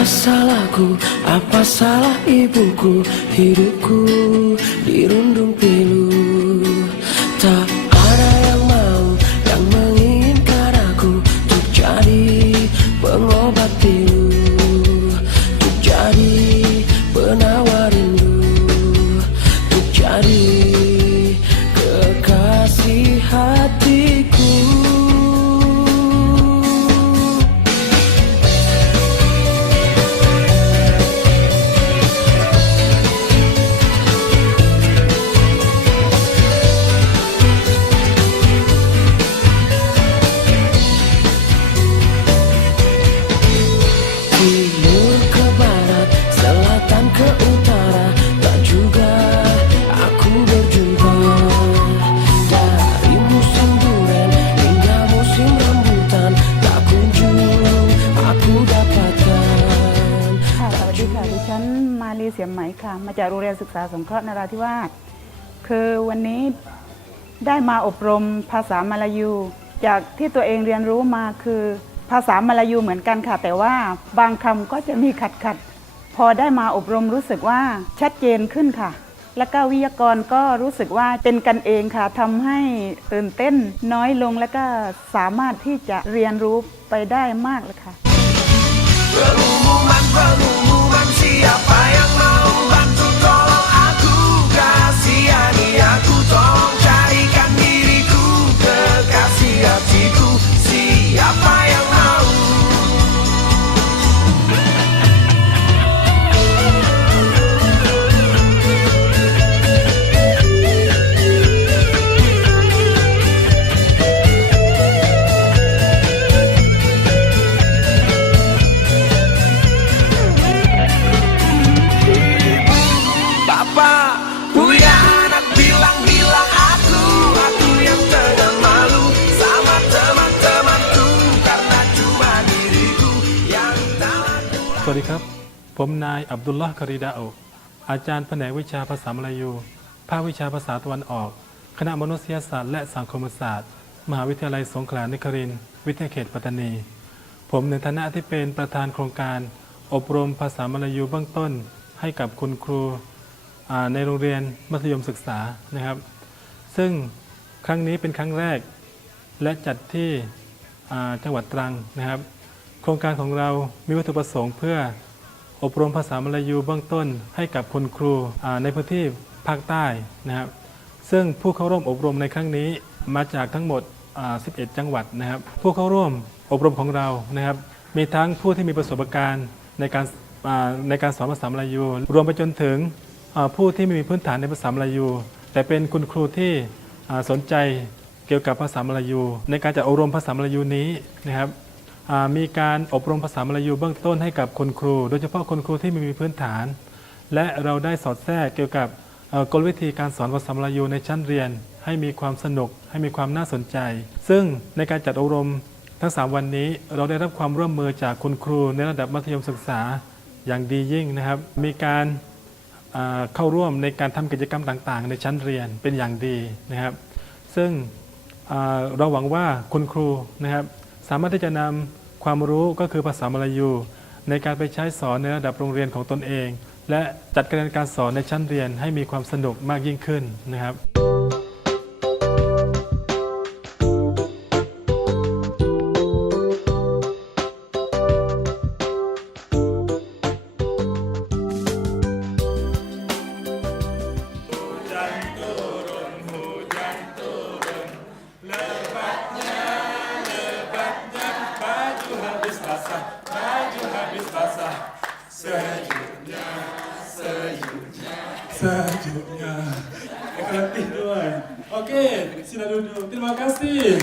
Salahku, apa salah ibuku? Hidupku dirundung pilu. Tak มาลีเสียมไหมค่ะ มาจากโรงเรียนศึกษาสงเคราะห์นราธิวาสคือวันนี้ได้มาอบรมภาษามาลายู จากที่ตัวเองเรียนรู้มาคือภาษามาลายูเหมือนกันค่ะ แต่ว่าบางคำก็จะมีขัดขัดพอได้มาอบรมรู้สึกว่าชัดเจนขึ้นค่ะ แล้วก็วิทยากรก็รู้สึกว่าเป็นกันเองค่ะทำให้ตื่นเต้นน้อยลงแล้วก็สามารถที่จะเรียนรู้ไปได้มากเลยค่ะ aku ya anak bilang-bilang aku Aku yang tengah malu sama teman-temanku Karena cuma diriku yang tahu สวัสดีครับ ผมนายอับดุลลาห์คาริดาโออาจารย์แผนกวิชาภาษามลายู ภาควิชาภาษาตะวันออก คณะมนุษยศาสตร์และสังคมศาสตร์ มหาวิทยาลัยสงขลานครินทร์วิทยาเขตปัตตานี ผมในฐานะที่เป็นประธานโครงการ อบรมภาษามลายูเบื้องต้น ให้กับคุณครู ในโรงเรียนมัธยมศึกษานะครับ ซึ่งครั้งนี้เป็นครั้งแรก และจัดที่จังหวัดตรังนะครับ โครงการของเรามีวัตถุประสงค์เพื่ออบรมภาษามลายูเบื้องต้นให้กับคุณครูในพื้นที่ภาคใต้นะครับ ซึ่งผู้เข้าร่วมอบรมในครั้งนี้มาจากทั้งหมด 11 จังหวัดนะครับ ผู้เข้าร่วมอบรมของเรานะครับ มีทั้งผู้ที่มีประสบการณ์ในการในการสอนภาษามลายู รวมไปจนถึง ผู้ที่ไม่มีพื้นฐานในภาษามลายู แต่เป็นคุณครูที่สนใจเกี่ยวกับภาษามลายู ในการจัดอบรมภาษามลายูนี้นะครับมีการอบรมภาษามลายูเบื้องต้นให้กับคุณครู โดยเฉพาะคุณครูที่ไม่มีพื้นฐาน และเราได้สอดแทรกเกี่ยวกับกลวิธีการสอนภาษามลายูในชั้นเรียน ให้มีความสนุก ให้มีความน่าสนใจ ซึ่งในการจัดอบรมทั้ง 3 วันนี้เราได้รับความร่วมมือจากคุณครูในระดับมัธยมศึกษาอย่างดียิ่งนะครับ มีการ เข้าร่วมในการทำกิจกรรมต่างๆ ในชั้นเรียนเป็นอย่างดีนะครับ ซึ่งเราหวังว่าคุณครูนะครับสามารถที่จะนำความรู้ก็คือภาษามลายู ในการไปใช้สอนในระดับโรงเรียนของตนเอง และจัดการเรียนการสอนในชั้นเรียนให้มีความสนุกมากยิ่งขึ้นนะครับ sejuknya, sejuknya, sejuknya. Kreatif tuan. Okey, sila duduk. Terima kasih.